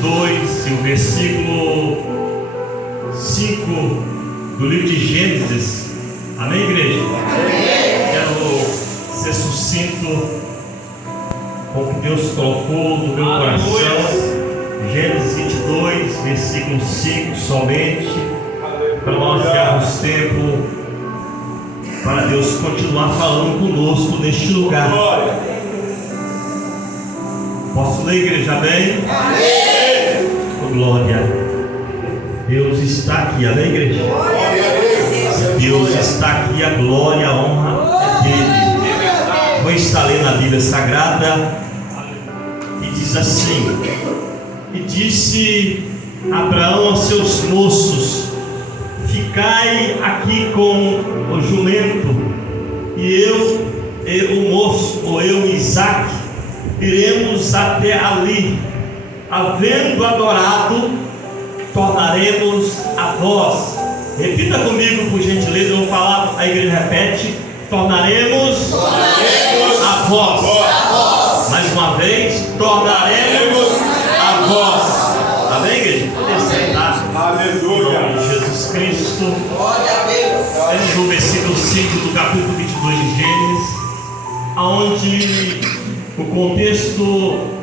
22 e o versículo 5 do livro de Gênesis. Amém, igreja? Amém. Quero ser sucinto com o que Deus colocou no meu coração. Gênesis 22, versículo 5 somente, para nós darmos tempo para Deus continuar falando conosco neste lugar. Posso ler, igreja? Amém? Amém. Oh, glória. Deus está aqui, amém, igreja? Deus está aqui, a glória, a honra é dele. Vou estar lendo a Bíblia Sagrada e diz assim: e disse Abraão aos seus moços: ficai aqui com o jumento, e o moço, ou eu e Isaque, iremos até ali. Havendo adorado, tornaremos a vós. Repita comigo, por gentileza. Eu vou falar, a igreja repete: tornaremos a vós. Mais uma vez: tornaremos a vós. Amém, igreja? Pode sentar. Aleluia. Em nome de Jesus Cristo. Glória a Deus. No versículo 5 do capítulo 22 de Gênesis, onde o contexto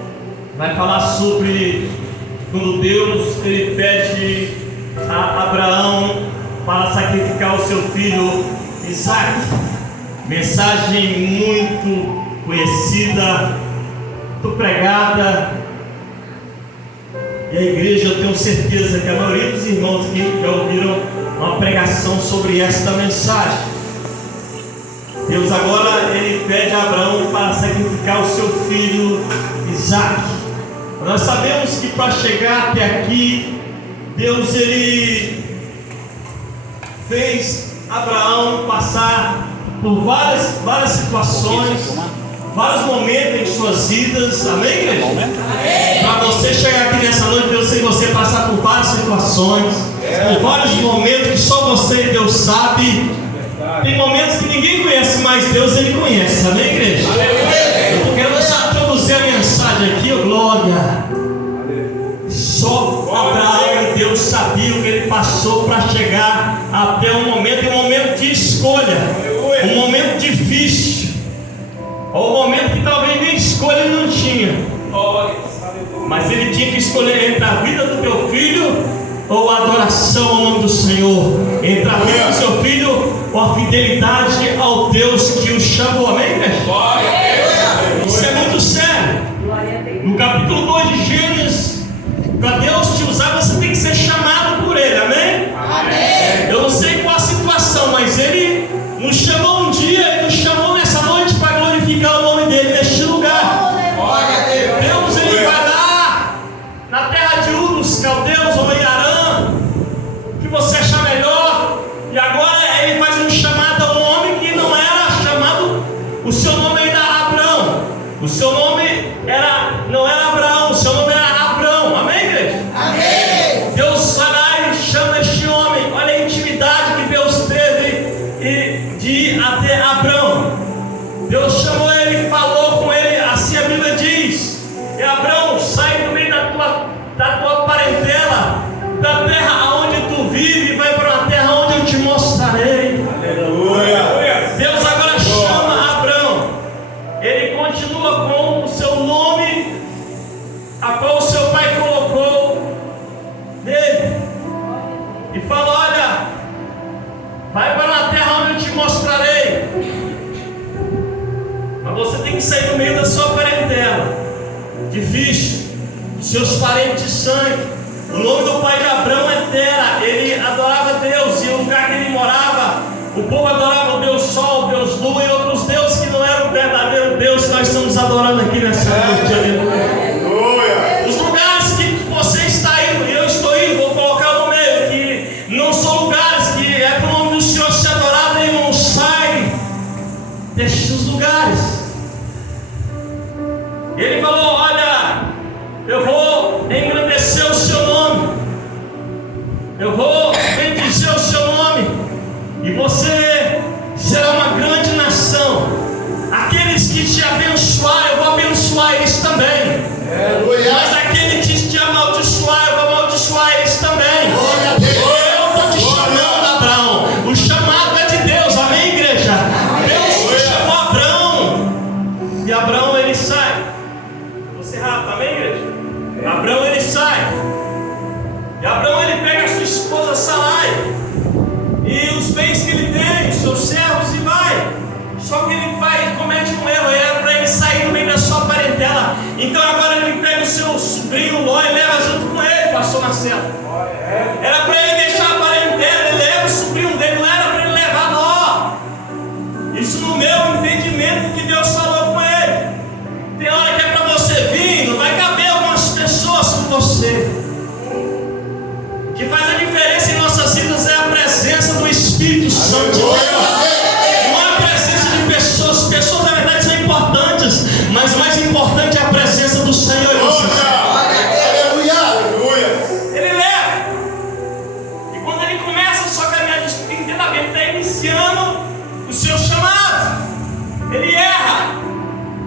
vai falar sobre quando Deus ele pede a Abraão para sacrificar o seu filho Isaque. Mensagem muito conhecida, muito pregada, e a igreja, eu tenho certeza que a maioria dos irmãos aqui já ouviram uma pregação sobre esta mensagem. Deus agora ele pede a Abraão para sacrificar o seu filho Isaque. Nós sabemos que para chegar até aqui, Deus ele fez Abraão passar por várias situações, vários momentos em suas vidas. Amém, igreja? Para você chegar aqui nessa noite, Deus sei você passar por várias situações, por vários momentos que só você e Deus sabe. Tem momentos que ninguém conhece, mas Deus ele conhece. Amém, igreja? Eu quero só introduzir a mensagem aqui, oh, glória. Só Abraão e Deus sabiam que ele passou para chegar até um momento de escolha, um momento difícil, ou um momento que talvez nem escolha ele não tinha, mas ele tinha que escolher entre a vida do teu filho ou a adoração ao nome do Senhor, entre a vida do seu filho ou a fidelidade ao Deus que o chamou. Amém, igreja? Isso é muito sério. No capítulo 2 de Gênesis, para Deus te usar, você tem que ser chamado por Ele. Amém? Amém. Eu não sei qual a situação, mas Ele nos chamou um dia, Ele nos chamou nessa noite para glorificar o nome dEle neste lugar. Deus ele vai lá na terra de Ur dos Caldeus ou em Arã, que você achar melhor, e agora Ele faz um chamado a um homem que não era chamado. O seu nome era Abraão. O seu nome não era Abraão, o seu nome era Abrão. Amém, igreja? Amém. Deus vai lá e chama este homem. Olha a intimidade que Deus teve de ir até Abrão. Deus chamou ele, falou com ele, assim a Bíblia diz: e Abrão, sai do meio da tua parentela, da terra onde tu vive, e vai para uma terra onde eu te mostrarei. Aleluia. Deus agora chama Abrão. Ele continua com o seu nome, a qual o seu pai colocou nele, e fala: olha, vai para uma terra onde eu te mostrarei, mas você tem que sair do meio da sua parentela, difícil, dos seus parentes de sangue. O nome do pai de Abrão é Tera. Ele adorava Deus, e o lugar que ele morava, o povo adorava o Deus Sol, o Deus Lua e outros deuses que não eram o verdadeiro Deus que nós estamos adorando aqui nessa noite. Aleluia. Os lugares que você está indo e eu estou indo, vou colocar no meio, que não são lugares que é para o nome do Senhor ser adorado, e não sai destes lugares. Ele falou: olha, eu vou engrandecer o seu nome, eu vou bendizer o seu nome, e você será uma grande nação. Aqueles que te abençoarem, eu vou abençoar seu sobrinho Ló e leva junto com ele, pastor Marcelo. Era para ele deixar a parentela, ele leva o sobrinho dele, não era para ele levar Ló. Isso no meu entendimento que Deus falou com ele. Tem hora que é para você vir, não vai caber algumas pessoas com você. O que faz a diferença em nossas vidas é a presença do Espírito Santo de Deus. Não é a presença de pessoas. Pessoas na verdade são importantes, mas mais importante é a presença do Senhor. Ele leva. E quando ele começa a sua caminhada, entenda bem, ele está iniciando o seu chamado. Ele erra.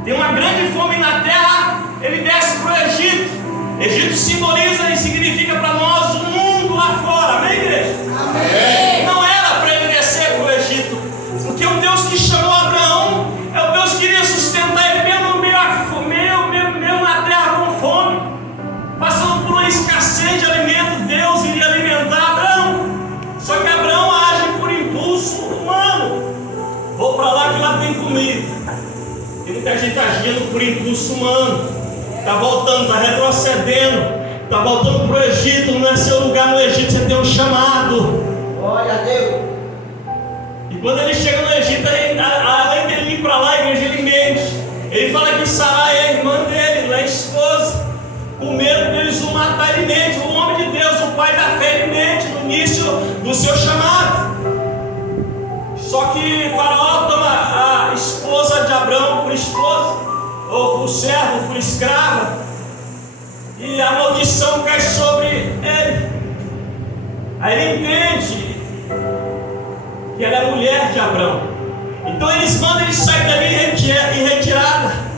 Tem uma grande fome na terra, ele desce para o Egito. Egito simboliza e significa para nós o mundo lá fora, amém, igreja? Amém. Não era para ele descer para o Egito, porque o Deus que chamou Abraão é o Deus que iria sustentar ele mesmo meio na terra com fome, passando por uma escassez de alimento. Deus iria alimentar Abraão, só que Abraão age por impulso humano. Vou para lá que lá tem comida. Tem muita gente agindo por impulso humano. Está voltando, está retrocedendo, está voltando para o Egito. Não é seu lugar no Egito, você tem um chamado. Glória a Deus. E quando ele chega no Egito, além de ele ir para lá, a igreja, ele mente. Ele fala que Sarai é a irmã dele, a esposa. Com medo deles o matar, ele mente. O homem de Deus, o pai da fé, ele mente no início do seu chamado. Só que Faraó toma a esposa de Abraão por esposa, ou por servo, por escrava, e a maldição cai sobre ele. Aí ele entende que ela é mulher de Abraão. Então eles mandam ele sair dali em retirada.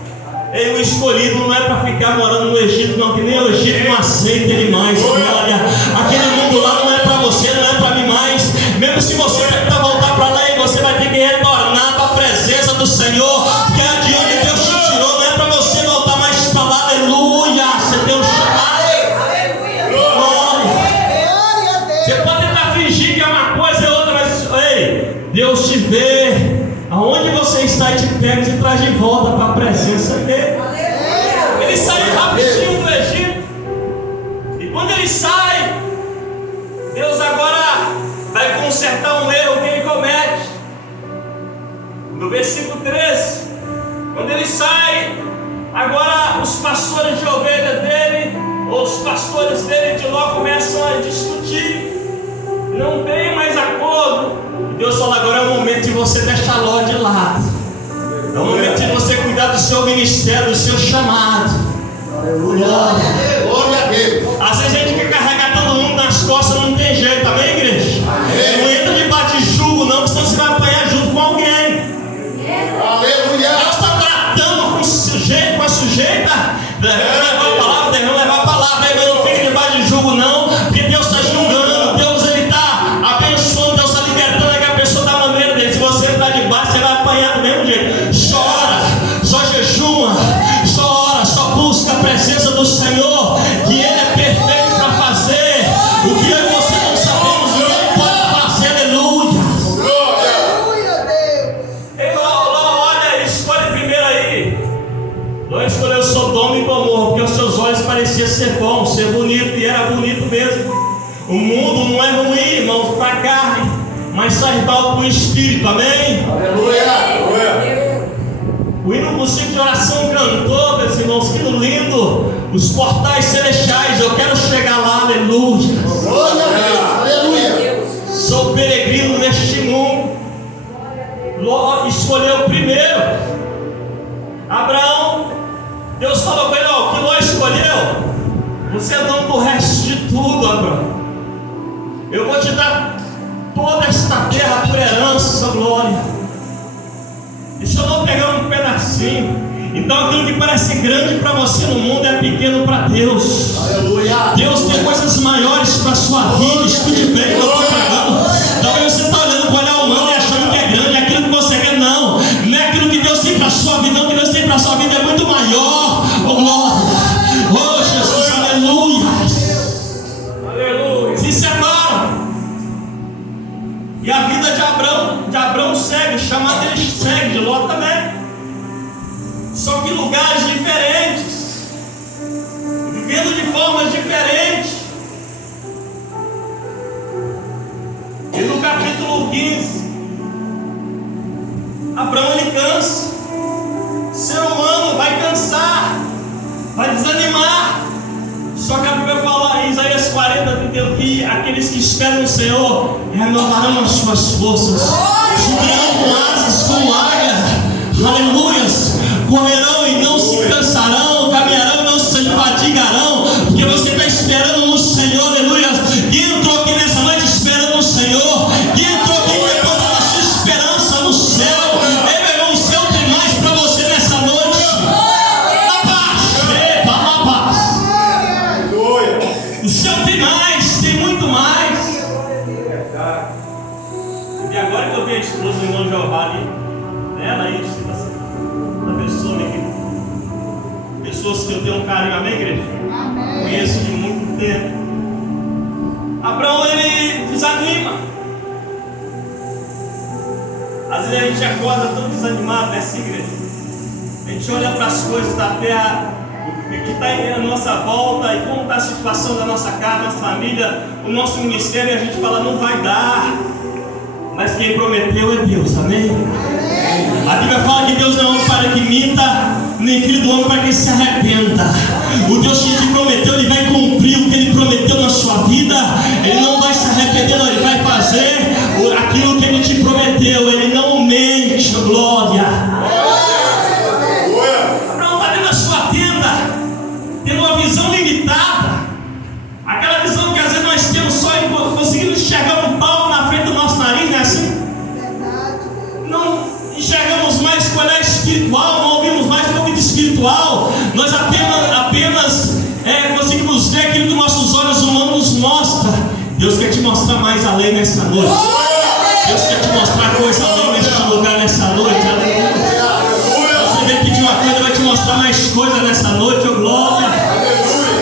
E o escolhido não é para ficar morando no Egito, não, que nem o Egito não aceita ele mais. Olha, aquele mundo lá não é para você, não é para mim mais. Mesmo se você tentar voltar para lá, você vai ter que retornar para a presença do Senhor, que é de onde Deus te tirou. Não é para você voltar mais para lá. Aleluia, você tem um chamado. Você pode tentar fingir que é uma coisa e outra, mas ei, Deus te vê. Aonde você está, e te pega e te traz de volta para a presença dele. Ele saiu rapidinho do Egito. E quando ele sai, Deus agora vai consertar um erro que ele comete. No versículo 13, quando ele sai, agora os pastores de ovelha dele, ou os pastores dele de Ló, começam a discutir. Não tem mais acordo. Deus fala: agora é o momento de você deixar Ló de lado. É o momento de você cuidar do seu ministério, do seu chamado. Glória a Deus. Às vezes a gente quer carregar todo mundo nas costas, não tem jeito, amém, igreja? Não entra de bate-jugo, não, senão você vai apanhar junto com alguém. Aleluia. Deus está tratando com o sujeito, com a sujeita. Devemos levar a palavra, devemos levar a palavra. Mas não fica de bate-jugo, não, porque Deus está julgando. Deus, ele está abençoando, Deus está libertando aquela pessoa da maneira dele. Se você entrar de baixo, você vai apanhar do mesmo jeito. Chora, só jejuma, só ora, só busca a presença do Senhor, que Ele é perfeito para fazer o que eu e você não sabemos, Ele pode fazer. Aleluia. Aleluia, Deus. Ei, olha, escolhe primeiro aí. Não escolheu Sodoma e Gomorra, porque os seus olhos pareciam ser bons, ser bonito, e era bonito mesmo. O mundo não é ruim, irmãos, para a carne, mas salvar para o espírito, amém? Aleluia. O hino músico de oração cantou, meus irmãos, que lindo, os portais celestiais, eu quero chegar lá, aleluia. Aleluia. Sou peregrino neste mundo. Ló escolheu primeiro. Abraão, Deus falou para ele: ó, o que Ló escolheu, você é dono do resto de tudo, Abraão. Eu vou te dar toda esta terra por herança, glória. E se eu não pegar um pedacinho, então aquilo que parece grande para você no mundo é pequeno para Deus. Aleluia. Deus tem coisas maiores para a sua vida. Escute bem que eu estou pregando. Talvez você está olhando para o olhar humano e achando que é grande, é aquilo que você quer. Não é aquilo que Deus tem para a sua vida. Não, o que Deus tem para a sua vida é muito maior. Oh, glória. Oh, Jesus, aleluia. Aleluia. Se separam. E a vida de Abraão segue, o chamado dele segue, de Ló também. Só que em lugares diferentes. Abraão, ele cansa. O ser humano vai cansar, vai desanimar. Só que a Bíblia fala em Isaías 40:31 que aqueles que esperam no Senhor renovarão as suas forças, subirão com asas como águia, aleluias, correrão e não se cansarão, caminharão e não se fatigarão, porque você está esperando no Senhor, aleluia. Quem entrou aqui nessa noite esperando no Senhor, quem entrou aqui depositando a sua esperança no céu, meu irmão, o céu tem mais para você nessa noite. O céu tem mais, tem muito mais. E agora que eu vi a esposa do irmão Jeová ali, ela aí, da pessoa aqui, pessoas que eu tenho um carinho, amém, igreja? Amém. Conheço de muito tempo. Abraão, ele desanima. Às vezes a gente acorda tão desanimado, né, assim, igreja? A gente olha para as coisas da terra, o que está aí à nossa volta, e como está a situação da nossa casa, nossa família, o nosso ministério, e a gente fala, não vai dar. Mas quem prometeu é Deus, amém? A Bíblia fala que Deus não é homem para que minta, nem filho do homem para que se arrependa. O Deus que te prometeu, Ele vai cumprir o que Ele prometeu na sua vida. Ele não vai se arrepender, não. Ele vai fazer aquilo que Ele te prometeu. Ele não mente, glória. Abraão está dentro da sua tenda, tendo uma visão limitada. Aquela visão que às vezes nós temos só em conseguindo enxergar um palmo na frente do nosso nariz, não é assim? Não enxergamos mais com o olhar espiritual, não ouvimos mais com o ouvido espiritual. Nós apenas conseguimos ver aquilo que nossos olhos humanos mostram. Deus quer te mostrar mais além nessa noite. Deus quer te mostrar coisa além neste lugar nessa noite. Você vem pedir uma coisa, vai te mostrar mais coisa nessa noite, oh glória.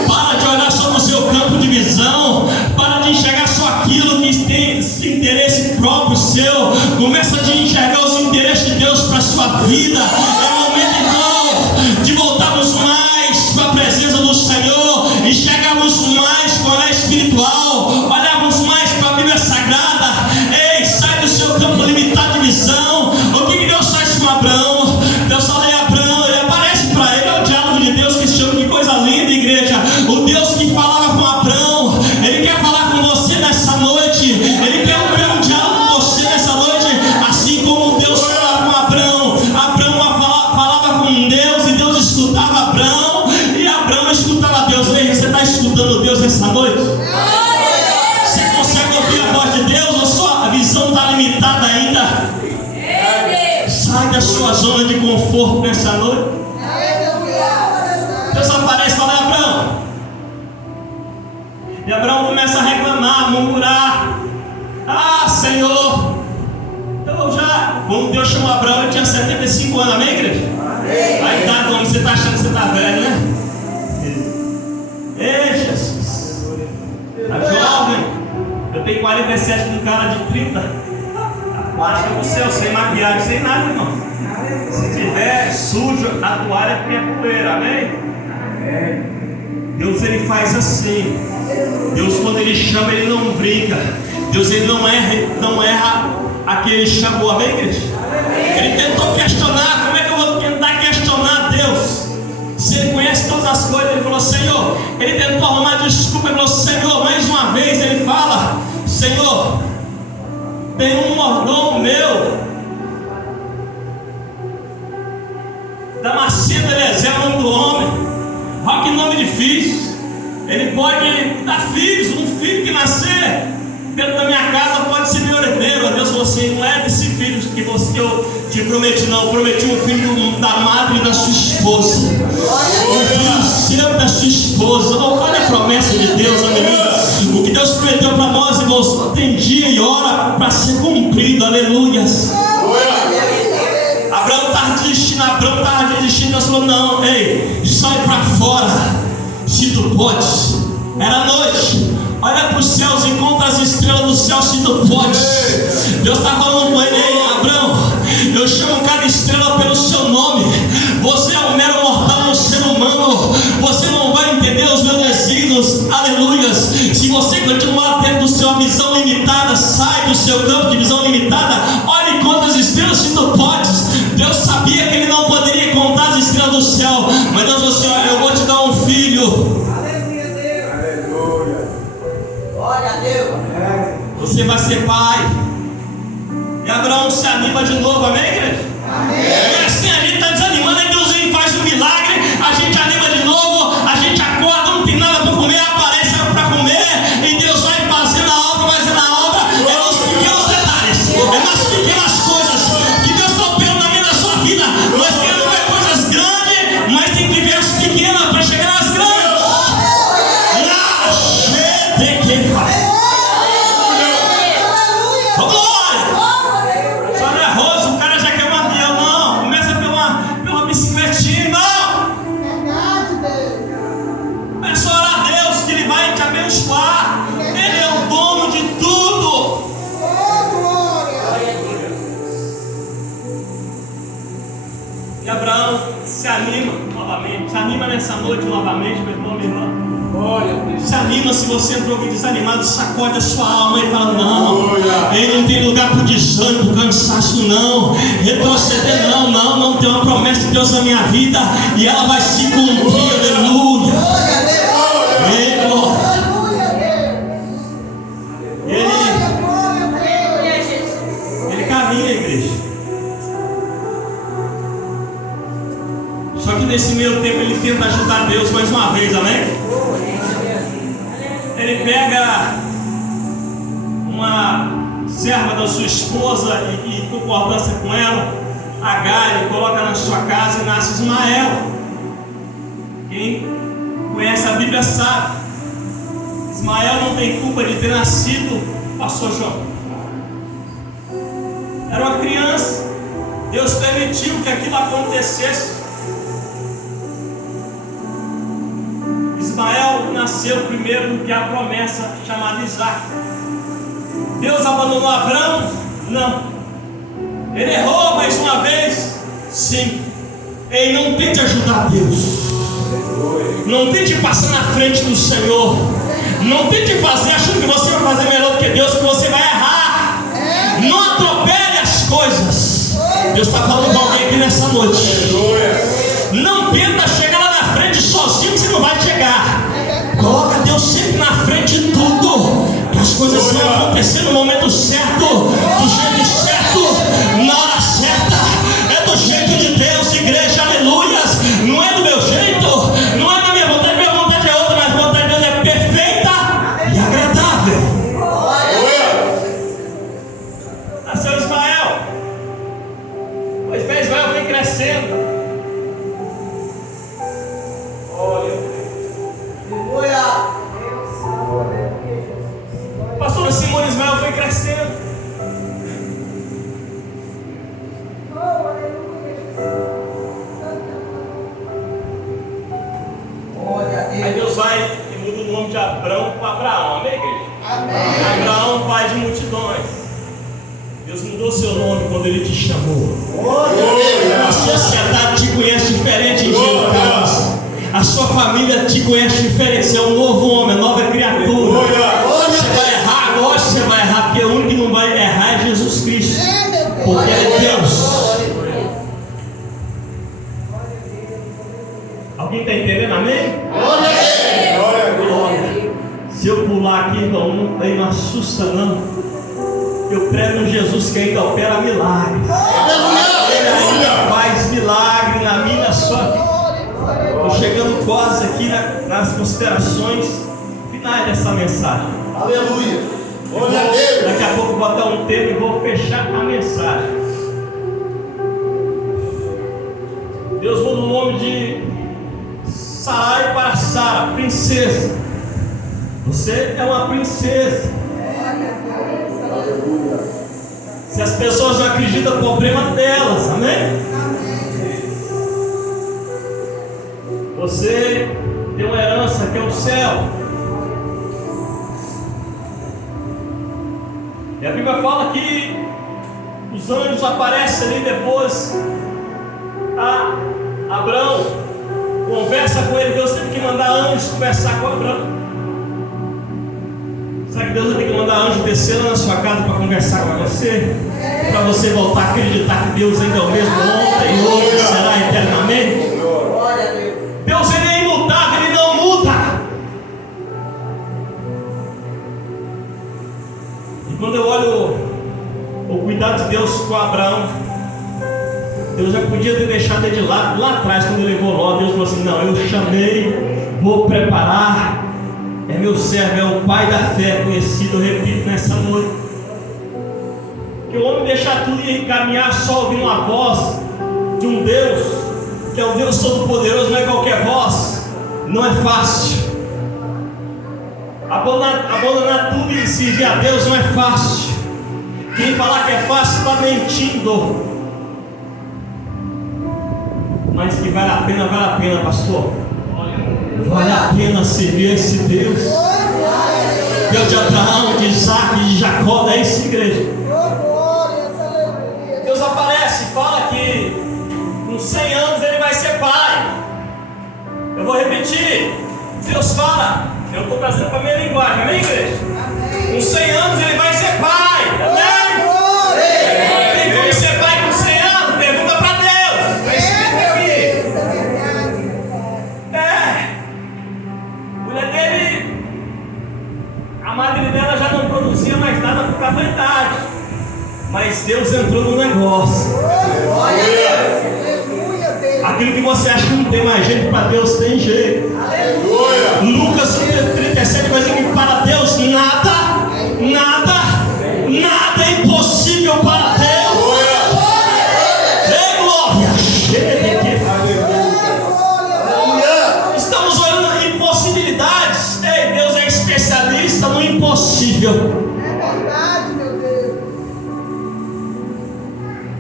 Para de olhar só no seu campo de visão. Para de enxergar só aquilo que tem interesse próprio seu. Começa a enxergar os interesses de Deus para a sua vida. É o momento então de voltarmos mais para a presença do Senhor, enxergarmos mais com o olhar espiritual, olharmos mais para a Bíblia Sagrada. Ei, sai do seu campo limitado de visão. O que Deus faz com Abraão? Deus fala em Abraão, ele aparece para ele. É o diálogo de Deus que se chama de coisa linda, igreja. O Deus que falava com Abraão, Ele quer falar com você nessa noite. Ele quer um diálogo com você nessa noite, assim como Deus falava com Abraão. Abraão falava com Deus e Deus escutava Abraão, e Abraão escutava Deus. Ei, você está escutando Deus nessa noite? Você consegue ouvir a voz de Deus ou sua visão está limitada ainda? Sai da sua zona de conforto nessa noite. Deus aparece e fala: Abraão. E Abraão começa a reclamar, a murmurar. Ah, Senhor, quando Deus chamou Abraão, ele tinha 75 anos, amém, igreja? A idade onde você está achando que você está velho, né? Ei, Jesus, tá jovem. Eu tenho 47 com um cara de 30. Acho que é o céu, sem maquiagem, sem nada, irmão. Se tiver sujo, a toalha é porque é poeira, amém? Deus, ele faz assim. Deus, quando ele chama, ele não brinca. Deus, ele não erra a quem ele chamou, amém, igreja? Ele tentou questionar. Como é que eu vou tentar questionar Deus se ele conhece todas as coisas? Ele falou: Senhor. Ele tentou arrumar desculpa. Ele falou: Senhor, mais uma vez ele fala: Senhor, tem um mordomo meu, Damasceno Eliezer, o nome do homem. Olha que nome difícil. Ele pode dar filhos. Um filho que nascer dentro da minha casa pode ser meu herdeiro. A Deus falou assim: não é desse filho que eu te prometi, não. Eu prometi um filho da madre e da sua esposa. Um filho seu e da sua esposa. Olha a promessa de Deus, aleluia. O que Deus prometeu para nós, irmãos, tem dia e hora para ser cumprido, aleluia. Abraão estava desistindo. Deus falou: não, ei, sai para fora, se tu podes. Era noite. Olha para os céus, encontra as estrelas do céu, se tu podes. Deus está falando com ele: ei, Abraão, eu chamo cada estrela pelo seu nome. Você é um mero mortal, um ser humano. Você não vai entender os meus desígnios, aleluias. Se você continuar tendo sua visão limitada, sai do seu campo de visão limitada. Olha quantas estrelas, se tu podes. sabia que ele não poderia contar as estrelas do céu, mas Deus falou assim: olha, eu vou te dar um filho. Aleluia. Glória a Deus. Você vai ser pai. E Abraão se anima de novo, amém, igreja? Amém. E assim a gente está desanimando, aí Deus vem e faz um milagre, a gente anima de novo, a gente acorda, não tem nada para comer, aparece algo para comer, e Deus vai fazendo a obra, é nos pequenos detalhes, é nas pequenas coisas que Deus está operando na minha e na sua vida. Nós queremos ver coisas grandes, mas tem que ver as pequenas para chegar nas grandes. Se anima nessa noite novamente, meu irmão, minha irmã. Se anima. Se você entrou aqui desanimado, sacode a sua alma e fala: não, ele não tem lugar para o desânimo, cansaço, não, retroceder, não tem uma promessa de Deus na minha vida e ela vai se cumprir. Aleluia. Ele caminha, igreja. Só que nesse meio tempo ele tenta ajudar Deus mais uma vez, amém? Ele pega uma serva da sua esposa e concordância com ela, Agar, e coloca na sua casa e nasce Ismael. Quem conhece a Bíblia sabe. Ismael não tem culpa de ter nascido, pastor João. Era uma criança. Deus permitiu que aquilo acontecesse. Ismael nasceu primeiro do que a promessa chamada Isaac. Deus abandonou Abraão? Não. Ele errou mais uma vez? Sim. Ei, não tente ajudar Deus. Não tente passar na frente do Senhor. Não tente fazer achando que você vai fazer melhor do que Deus, que você vai errar. Não atropele as coisas. Deus está falando com alguém aqui nessa noite. Não tenta chegar lá na frente sozinho, que você não vai chegar. Coloca Deus sempre na frente de tudo, que as coisas vão acontecer no momento certo, do jeito certo, na hora certa. É do jeito de Deus, igreja, aleluias. Não é do meu jeito, não é da minha vontade é outra, mas a vontade de Deus é perfeita e agradável. Nasceu Ismael. Pois bem, Ismael vem crescendo. Pastor Simone, Ismael foi crescendo. Aí Deus vai e muda o nome de Abrão para Abraão, amém, igreja? Amém. Abraão, pai de multidões. Deus mudou seu nome quando Ele te chamou. A sociedade te conhece diferente em Jesus. A sua família te conhece diferente. Você é um novo homem, nova criatura. Você vai errar agora, você vai errar, porque o único que não vai errar é Jesus Cristo, porque Ele é Deus. Alguém está entendendo, amém? Se eu pular aqui, irmão, aí não assusta não. Eu prego em Jesus que ainda opera milagres. Ele ainda faz milagre na minha e na sua vida. Estou chegando quase aqui nas considerações finais dessa mensagem. Aleluia. Glória a Deus. Daqui a pouco eu vou dar um tempo e vou fechar a mensagem. Deus muda o nome de Sarai para Sara, princesa. Você é uma princesa. Se as pessoas não acreditam, o problema delas, amém? Você tem uma herança que é o céu. E a Bíblia fala que os anjos aparecem ali depois. Abraão conversa com ele. Deus teve que mandar anjos conversar com Abraão. Será que Deus vai ter que mandar anjo descer lá na sua casa para conversar com você? Para você voltar a acreditar que Deus ainda é o mesmo ontem, hoje, será eternamente? Deus ele é imutável, ele não muda. E quando eu olho o cuidado de Deus com Abraão, Deus já podia ter deixado ele de lado, lá atrás, quando ele levou Ló. Deus falou assim: não, eu chamei, vou preparar. É meu servo, é o pai da fé, conhecido, eu repito nessa noite. Que o homem deixar tudo e caminhar só ouvindo a voz de um Deus, que é um Deus todo-poderoso, não é qualquer voz, não é fácil. Abandonar tudo e servir a Deus não é fácil. Quem falar que é fácil está mentindo. Mas que vale a pena, pastor. Vale a pena servir a esse Deus. Deus de Abraão, de Isaac, de Jacó, da essa igreja. Deus aparece e fala que com 100 anos ele vai ser pai. Eu vou repetir. Deus fala, eu estou trazendo para a minha linguagem, amém, igreja? Com 100 anos ele vai ser pai, amém? Tem como ser pai com 100 anos? Pergunta para Deus. Vai escrito aqui. Mulher dele, a madre dela já não produzia mais nada por causa da idade, mas Deus entrou no negócio. Aquilo que você acha que não tem mais jeito, para Deus tem jeito. Lucas 37 vai dizer que para Deus nada é impossível para Deus. Ei, glória! Estamos olhando impossibilidades. Ei, Deus é especialista no impossível. É verdade, meu Deus.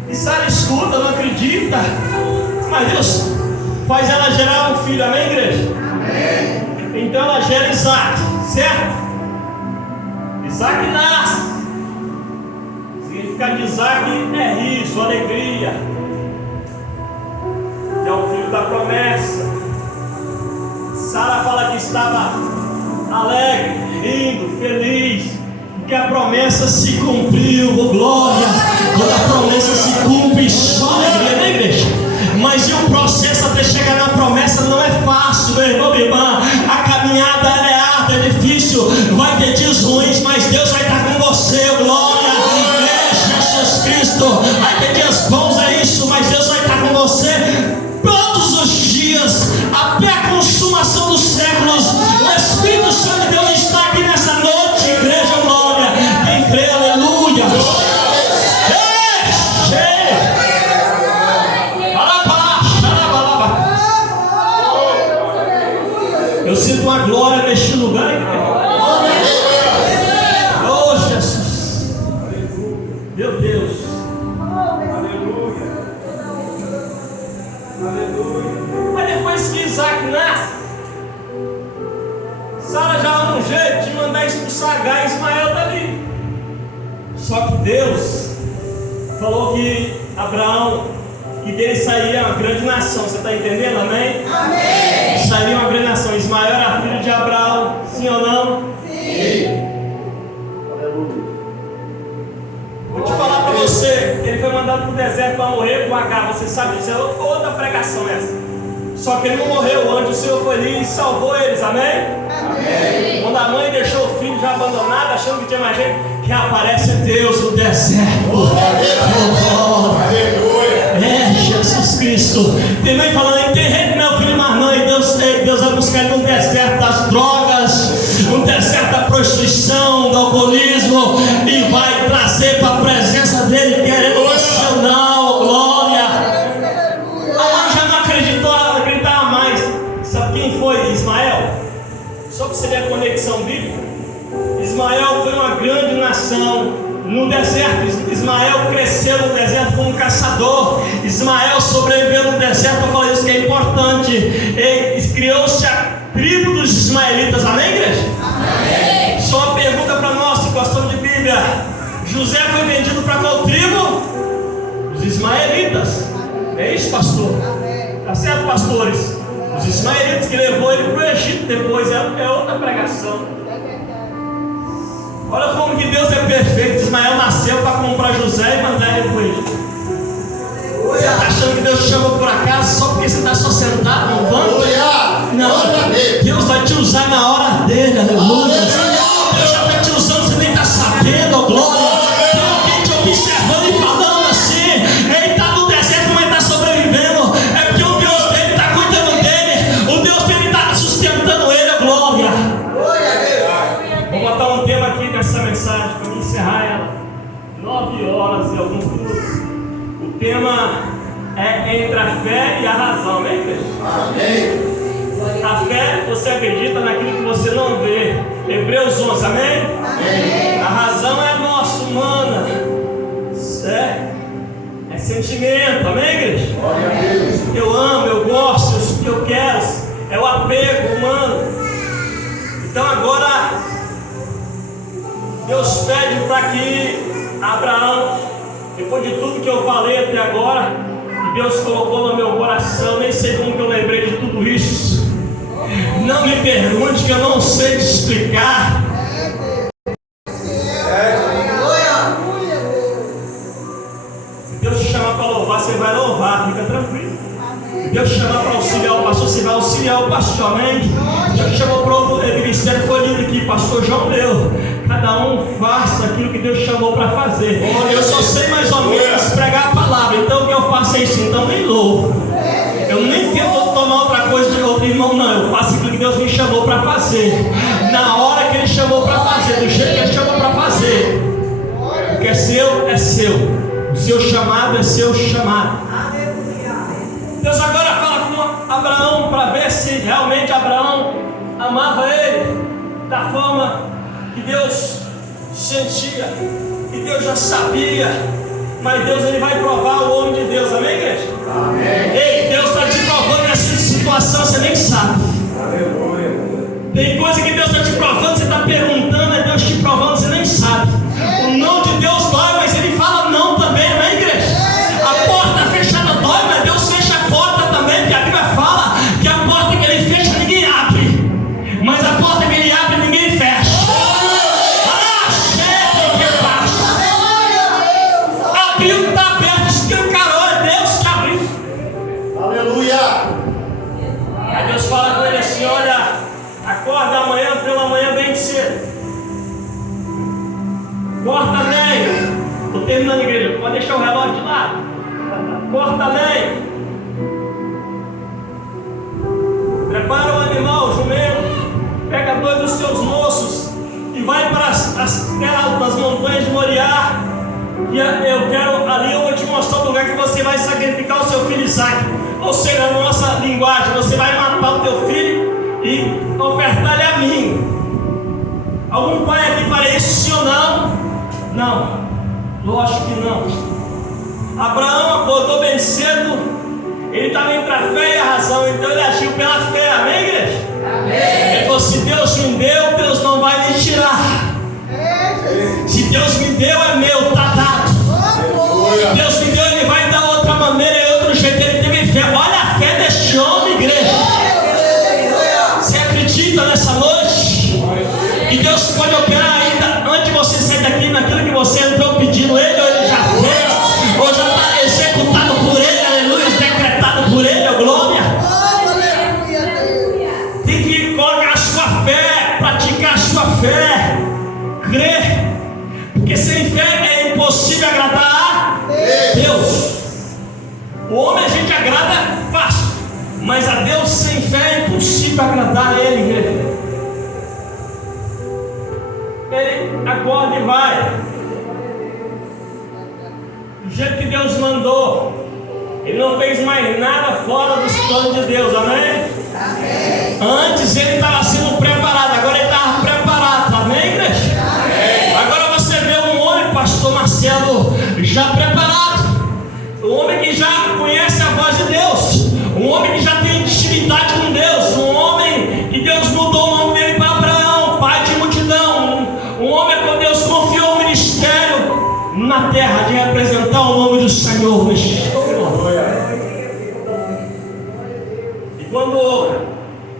E Sara escuta, não acredita. Mas Deus faz ela gerar um filho, amém, igreja? Amém. Então ela gera Isaac, certo? Isaac nasce. O significado de Isaac é riso, alegria. É o filho da promessa. Sara fala que estava alegre, rindo, feliz, porque a promessa se cumpriu. Oh, glória! Quando a promessa se cumpre, só alegria, né, igreja? Mas e o processo até chegar na promessa não é fácil, meu irmão, minha irmã. A caminhada é árdua, é difícil. Vai ter dias ruins, mas Deus vai estar com você, glória. É Jesus Cristo. Vai ter dias bons, é isso, mas Deus vai estar com você todos os dias, até a consumação dos séculos. O Espírito Santo de Deus está aqui nessa noite, igreja, glória. Quem crê, aleluia. Eu sinto uma glória neste lugar. Oh, Jesus. Meu Deus. Aleluia. Mas depois que Isaac nasce, Sara já arruma um jeito de mandar expulsar Agar e Ismael dali. Só que Deus falou que Abraão, que dele sairia uma grande nação. Você está entendendo, amém? Amém. Sairia uma grande nação. Ismael era filho de Abraão, sim ou não? Sim. Vou te falar para você, ele foi mandado para o deserto para morrer com Agar. Você sabe disso? É outra pregação essa. Só que ele não morreu, o anjo do Senhor foi ali e salvou eles, amém? Amém. Quando a mãe deixou o filho já abandonado, achando que tinha mais gente, que aparece Deus no deserto. É Jesus Cristo. Tem mãe falando aí, tem gente, meu filho, mas não. E Deus vai buscar ele no deserto das drogas, no deserto da prostituição, do alcoolismo, e vai trazer para a presença dele, querendo você ou não, glória. A mãe já não acreditava mais. Sabe quem foi Ismael? Só para você ver a conexão bíblica. Ismael foi uma grande nação no deserto. Ismael cresceu no deserto como um caçador. Ismael sobreviveu no deserto. Eu falei isso que é importante. E criou-se a tribo dos ismaelitas. Amém, igreja? Amém. Só uma pergunta para nós que gostamos de Bíblia. José foi vendido para qual tribo? Os ismaelitas. É isso, pastor? Tá certo, pastores? Os ismaelitas que levou ele para o Egito depois. É outra pregação. Olha como que Deus é perfeito. Ismael nasceu para comprar José e mandar ele para ele. Você está achando que Deus te chamou por acaso só porque você está só sentado no banco? Não, Deus vai te usar na hora dele, aleluia. Deus já está te usando, você nem está sabendo, oh, glória. Tem alguém te observando e falando assim: ele está no deserto, mas está sobrevivendo. É porque o Deus dele está cuidando dele, o Deus dele está sustentando ele, oh, glória. Vou botar um tema aqui nessa mensagem para encerrar ela. 9 horas e alguns minutos. O tema é entre a fé e a razão, amém, igreja? Amém. A fé, você acredita naquilo que você não vê. Hebreus 11, amém? Amém. A razão é nossa, humana. É sentimento, amém, igreja? Glória a Deus. Eu amo, eu gosto, eu quero. É o apego humano. Então agora Deus pede para que Abraão, depois de tudo que eu falei até agora, que Deus colocou no meu coração, nem sei como que eu lembrei de tudo isso. Não me pergunte que eu não sei te explicar. Se Deus te chamar para louvar, você vai louvar, fica tranquilo. Se Deus te chamar para auxiliar o pastor, você vai auxiliar o pastor, amém? Se Deus te chamou para o ministério, foi lindo aqui, pastor João deu. Cada um faça aquilo que Deus chamou para fazer. Eu só sei mais ou menos pregar a palavra, então o que eu faço é isso, então nem louvo. Eu nem tento tomar outra coisa de outro irmão, não. Eu faço aquilo que Deus me chamou para fazer, na hora que Ele chamou para fazer, do jeito que Ele chamou para fazer. O que é seu, é seu. O seu chamado é seu chamado. Deus agora fala com Abraão para ver se realmente Abraão amava ele da forma que Deus sentia, que Deus já sabia. Mas Deus, Ele vai provar o homem de Deus, amém, igreja? Amém. Ei, Deus está te provando nessa situação, você nem sabe. Aleluia. Tem coisa que Deus está te provando, você está perguntando, é Deus te provando, você nem sabe. O não de Deus dói, mas Ele fala não também, amém, igreja? A porta fechada dói, mas Deus fecha a porta também, porque a Bíblia fala que a porta que Ele fecha, ninguém abre. Mas a porta que Ele abre, ninguém fecha. Abriu, está aberto, escancarou, é Deus que abriu. Aleluia. Aí Deus fala com ele assim: olha, acorda amanhã pela manhã bem cedo. Corta lenha. Estou terminando, igreja, pode deixar o relógio de lado. Corta lenha. Prepara o animal, o jumento. Pega 2 dos seus moços e vai para as montanhas de Moriá. E eu quero, ali eu vou te mostrar o lugar que você vai sacrificar o seu filho Isaac. Ou seja, na nossa linguagem, você vai matar o teu filho e ofertar-lhe a mim. Algum pai aqui faria isso, sim ou não? Não, lógico que não. Abraão acordou bem cedo, ele estava entre a fé e a razão, então ele agiu pela fé, amém, igreja? Amém. Ele falou: se Deus me deu, Deus não vai me tirar. Se Deus me deu, é meu, está dado. Se Deus me deu, Ele vai dar outra maneira, é outro jeito. Ele teve fé. Olha a fé deste homem, igreja. Você acredita nessa noite? E Deus pode operar ainda antes de você sair daqui, naquilo que você entrou pedindo Ele, ou Ele já fez, ou já está executado por Ele, aleluia, decretado por Ele, a glória. Tem que colocar a sua fé, praticar a sua fé, crer. Porque sem fé é impossível agradar a Deus. O homem a gente agrada fácil, mas a Deus sem fé é impossível agradar a Ele, igreja. Ele acorda e vai do jeito que Deus mandou. Ele não fez mais nada fora dos planos de Deus, amém? Amém. Antes ele estava sendo preparado, agora ele estava preparado, amém, igreja? Amém. Agora você vê um homem, pastor Marcelo, já preparado, um homem que já conhece a voz de Deus, um homem que já tem intimidade com Deus, um homem que Deus mudou o nome dele para Abraão, pai de multidão, um homem que Deus confiou o ministério na terra de representar o nome do Senhor. E quando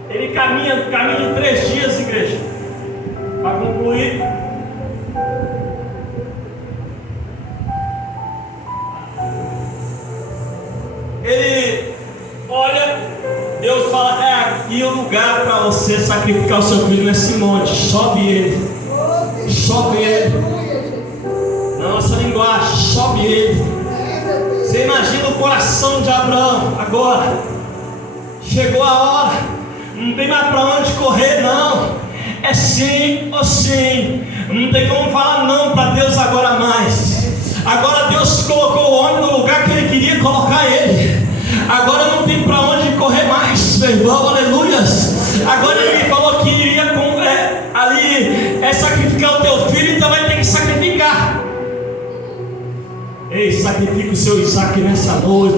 ele caminha de 3 dias, igreja, para concluir, lugar para você sacrificar o seu filho nesse monte. Sobe ele. Sobe ele. Não, essa linguagem. Sobe ele. Você imagina o coração de Abraão agora. Chegou a hora. Não tem mais para onde correr, não. É sim ou sim. Não tem como falar não para Deus agora mais. Agora Deus colocou o homem no lugar que Ele queria colocar ele. Agora não tem para onde correr mais, meu irmão, aleluias. Agora Ele falou que iria sacrificar o teu filho, então vai ter que sacrificar. Ei, sacrifica o seu Isaac nessa noite.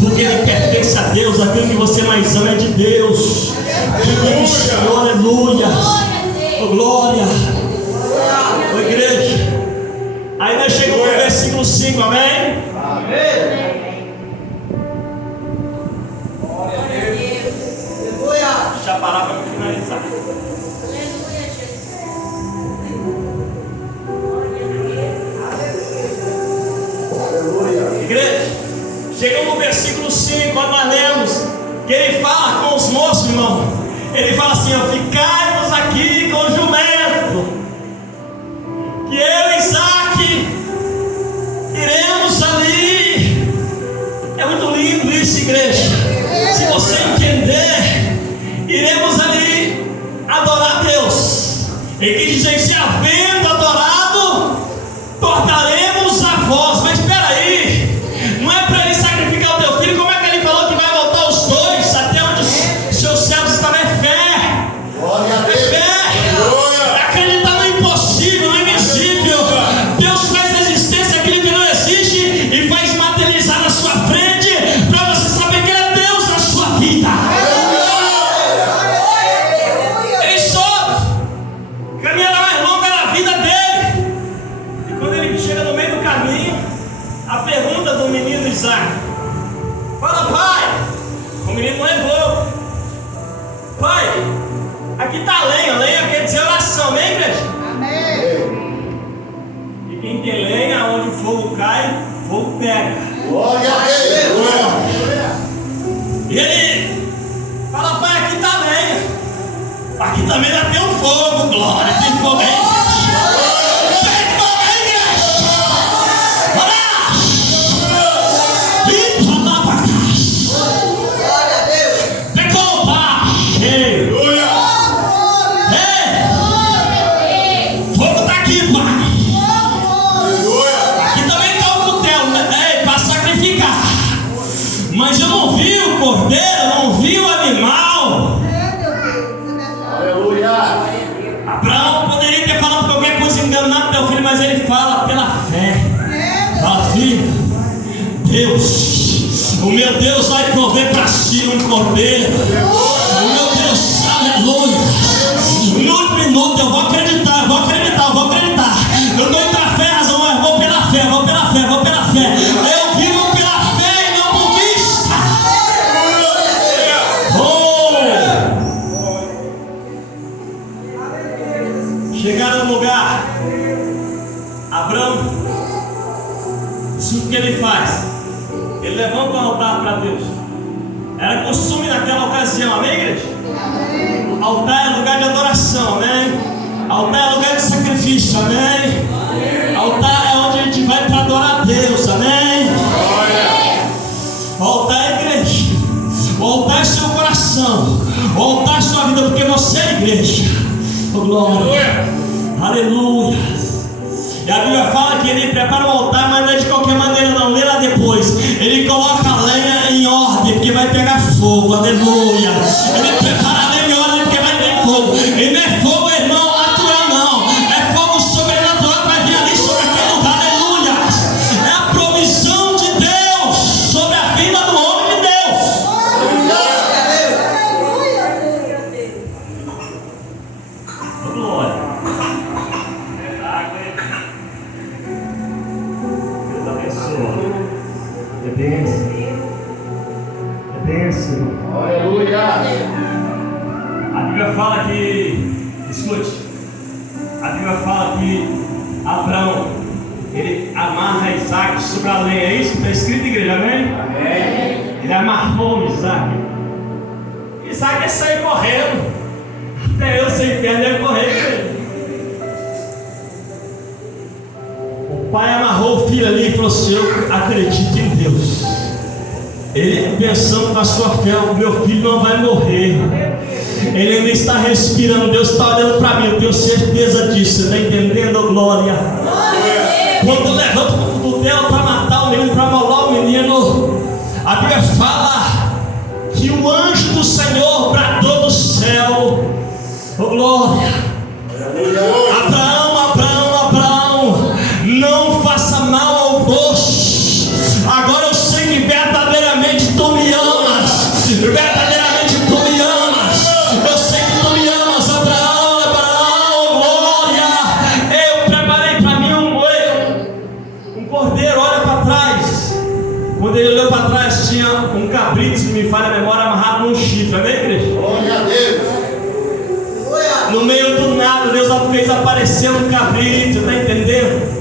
Porque ele pertence a Deus, aquilo que você mais ama é de Deus. Que Senhor, aleluia. Oh, glória. Oh, igreja. Aí nós chegamos no versículo 5, amém? Amém. Deixa a palavra para finalizar. Igreja, chegamos no versículo 5, quando nós lemos que ele fala com os moços, irmão. Ele fala assim: ó, ficai-vos aqui com o jumento, que eu e Isaac iremos ali. É muito lindo isso, igreja. Se você entender, iremos ali adorar a Deus. Ele quis dizer: se havendo adorado, tornaremos a voz. Mas espera aí, não é para ele sacrificar o teu filho. Como é que ele falou que vai voltar os dois até onde os seus céus estão? É fé. É fé. É acreditar no impossível, no invisível. Deus faz existência aquilo que não existe e faz materializar na sua frente, para você saber que Ele é Deus na sua vida. Ele soube. Caminhada mais longa na vida dele. E quando ele chega no meio do caminho, a pergunta do menino Isaac: fala, pai. O menino não levou. Pai, aqui está a lenha. Lenha quer dizer oração, amém, igreja? E quem tem lenha, onde o fogo cai, o fogo pega. Glória a Deus. E ele fala: pai, aqui está a lenha. Aqui também já tem um fogo, glória. Tem fogo aí, igreja. Tem fogo aí, igreja. Vem contar. Fogo está aqui, pai. Aqui também está o cutelo, né? Para sacrificar. Mas eu não vi o cordeiro, não vi o animal. Aleluia. Abraão poderia ter falado qualquer coisa enganando teu filho, mas ele fala pela fé. Fala: filho, Deus, o meu Deus vai prover para si um cordeiro. O meu Deus, aleluia. No último minuto eu vou acreditar, eu vou acreditar, eu vou acreditar. Eu estou indo pela fé, razão, mas vou pela fé, vou pela fé, vou pela fé. Eu vivo pela fé e não por vista. Chegaram no lugar. Abraão, isso que ele faz? Ele levanta um altar para Deus. Era costume naquela ocasião, amém, igreja? Altar é lugar de adoração, amém? Altar é lugar de sacrifício, amém? Altar é onde a gente vai para adorar a Deus, amém? O altar é igreja. O altar é seu coração. O altar é sua vida, porque você é igreja. Oh, glória. Aleluia. E a Bíblia fala que ele prepara o altar, mas não é de qualquer maneira, não. Lê lá depois. Ele coloca a lenha em ordem, porque vai pegar fogo. Aleluia. Ele prepara a lenha em ordem, porque vai ter fogo. E não é fogo, irmão, natural, não. É fogo sobrenatural que vai vir ali sobre aquele lugar. Aleluia. É a provisão de Deus sobre a vida do homem de Deus. Glória. Deus abençoe. É bênção. É bênção. Aleluia. A Bíblia fala que, escute, a Bíblia fala que Abraão, ele amarra Isaac sobre a lenha. É isso que está escrito, igreja, amém? Amém. Ele amarrou Isaac. Isaac ia sair correndo. Até eu sem perna ia correr. O pai amarrou o filho ali e falou assim: eu acredito em Deus. Ele pensando na sua fé, o meu filho não vai morrer. Ele ainda está respirando. Deus está olhando para mim, eu tenho certeza disso. Você está entendendo, glória? Quando levanta o cutelo para matar o menino, para molar o menino, a Bíblia fala que o anjo do Senhor bradou do céu: oh glória, Abraão, Abraão, Abraão, não faça mal ao moço. Agora eu sei que verdadeiramente tu me amas. Verdadeiramente tu me amas. Eu sei que tu me amas, Abraão, Abraão, glória. Eu preparei para mim um cordeiro. Olha para trás. Quando ele olhou para trás, tinha um cabrito, se me falha a memória, amarrado num chifre. Amém, igreja? Glória a Deus. No meio do nada, Deus fez aparecer um cabrito, está entendendo?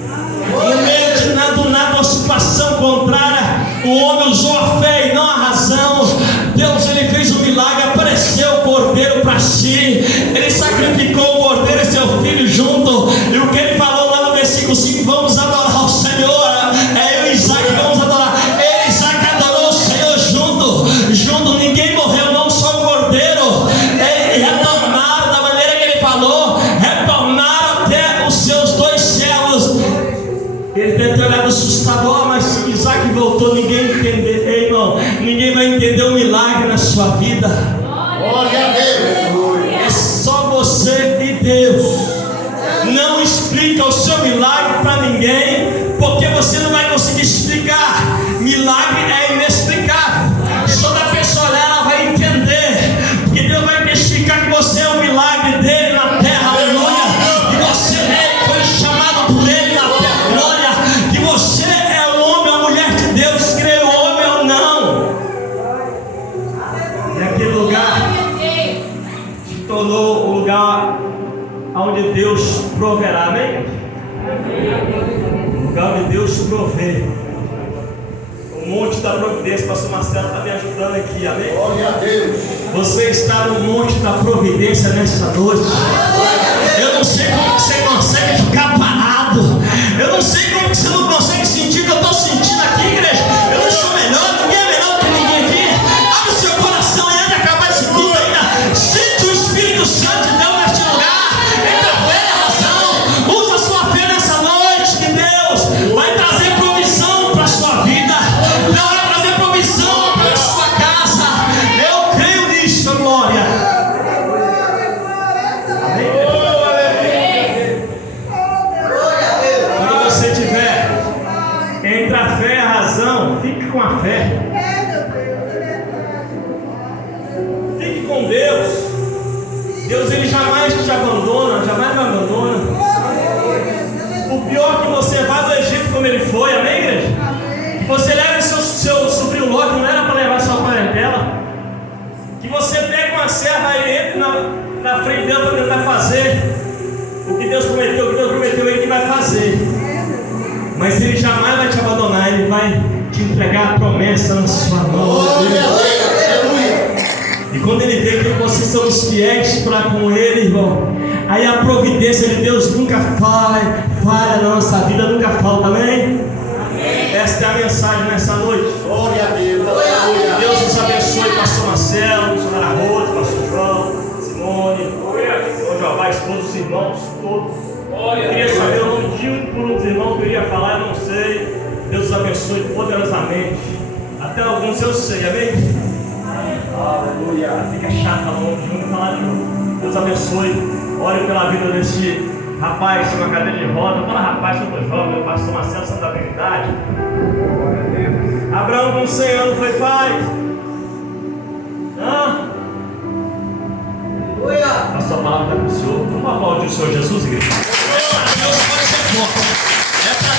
No meio de nada, do nada, uma situação contrária, o homem usou a fé e não a razão. Deus, ele fez um milagre, apareceu o cordeiro para si, ele sacrificou o cordeiro e seu filho junto. E o que ele falou lá no versículo 5: vamos adorar o Senhor. Eu e Isaac vamos adorar. Ele, Isaac, adorou o Senhor junto, ninguém morreu, não só o cordeiro. Eles retornaram da maneira que ele falou, retornaram até os seus dois servos. Ele deve ter olhado assustador, mas se Isaac voltou, ninguém entendeu. Ei, irmão, ninguém vai entender o milagre na sua vida. Glória a Deus. É só você e Deus. Não explica o seu milagre para ninguém, porque você não vai conseguir explicar. Milagre é inexplicável. Só da pessoa olhar, ela vai entender, porque Deus vai testificar que você é o milagre dele na terra, aleluia. Que você foi chamado por ele na terra, glória. Que você é o homem, a mulher de Deus, creio homem ou não. E aquele lugar se tornou o lugar onde Deus proverá, amém? O lugar onde Deus provê. O monte da providência. Pastor Marcelo está me ajudando aqui, amém? Glória a Deus. Você está no monte da providência nesta noite. Eu não sei como que você consegue ficar parado. Eu não sei como que você não consegue sentir o que eu estou sentindo aqui, igreja. Eu não sou melhor, ninguém é melhor do que ninguém aqui. Abre o seu coração e antes de acabar esse culto ainda, sente o Espírito Santo de Deus neste lugar. Entre a fé e a razão. Usa a sua fé nessa noite, que Deus vai trazer provisão para a sua vida. Deus vai trazer provisão para a sua casa. Eu creio nisso, glória. Quando você tiver entre a fé e a razão, fique com a fé. Fique com Deus. Deus, ele jamais te abandona, jamais me abandona. O pior é que você vai do Egito como ele foi, amém, igreja? Que você leve seu sobrinho Ló, que não era para levar sua parentela. Que você pegue uma serva e entre na frente dele para tentar fazer o que Deus prometeu, ele que vai fazer. Mas ele jamais vai te abandonar, ele vai te entregar a promessa na sua mão. Glória a Deus. Aleluia. E quando ele vê que vocês são fiéis para com ele, irmão, aí a providência de Deus nunca falha na nossa vida, nunca falta, amém? Esta é a mensagem nessa noite. Glória a Deus. Aleluia. Deus nos abençoe, pastor Marcelo, pastor Arroz, pastor João, Simone, o Jeová, todos os irmãos, todos. Eu queria saber o nome de um por um dos irmãos que eu iria falar, eu não sei. Deus os abençoe poderosamente. Até alguns eu sei, amém? Aleluia. Fica chato longe, vamos falar de novo. Deus abençoe. Ore pela vida desse rapaz com a cadeira de roda. Fala rapaz, eu estou jovem, meu pastor Marcelo, Santa Habilidade. Abraão com 100 anos foi pai. A sua palavra está com o Senhor. Vamos aplaudir o Senhor Jesus, igreja. É para Deus, pode ser forte. É para